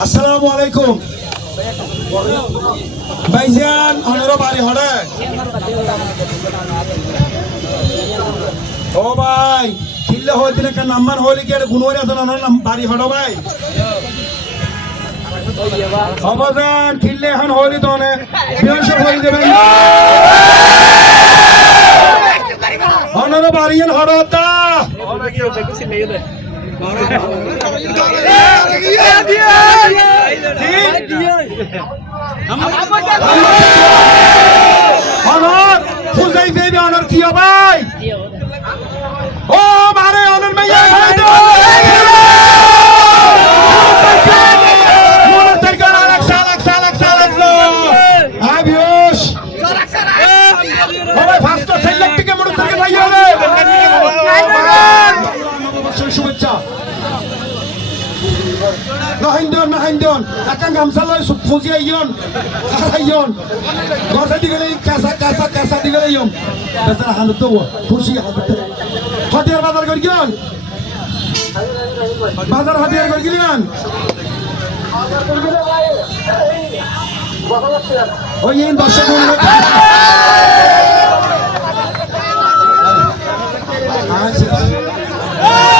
আসসালামু আলাইকুম ভাইজান অনর বাড়ি হড়ে ও ভাই কিল্লে হইতে না নাম্বার হলি কে গুনওয়ারি আছে না বাড়ি হড়ো ভাই অবদান কিল্লে এখন হলি তো নে বিয়ার হলি দেবেন অনর বাড়ি হড়তা অনর খুঁজাই দেবে অনর কি ভাই ও মারে অনর মাইয়া শুভেচ্ছা নাহিন্দন আকাং গামছা লয় ফুজি আইয়ন গসা দিগলে কাঁচা দিগলে ইয়ম বেচারা হালত খুশি হাতিয়ার বাজার করি গিয়ন বাজার হাতিয়ার করি গিলেন ওই দর্শক আচ্ছা